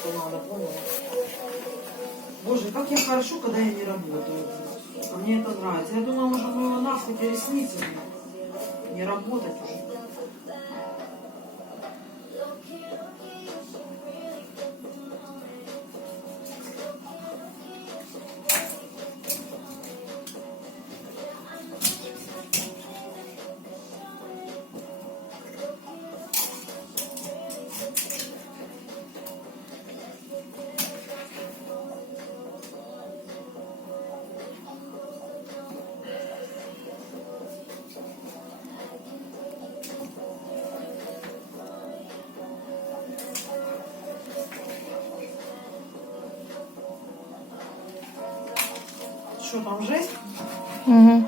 что надо, поняла? Боже, как я хорошо, когда я не работаю. А мне это нравится. Я думала, может, мы нафиг ресницы не работать уже. Что там, жесть? Угу.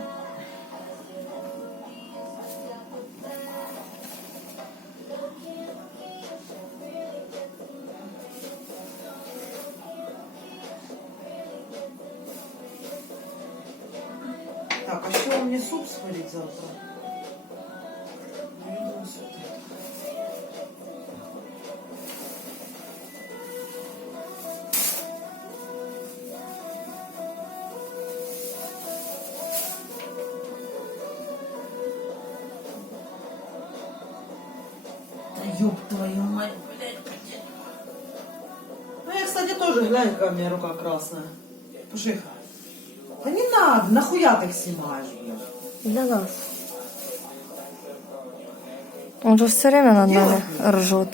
Так, а что мне суп сварить завтра? Ну, я думаю, суп. Да ёб твою мать, блядь. Ну я, кстати, тоже, глянь, какая у меня рука красная. Пушиха. Да не надо, нахуя ты их снимаешь, блядь? Для нас. Он же все время над нами ржет.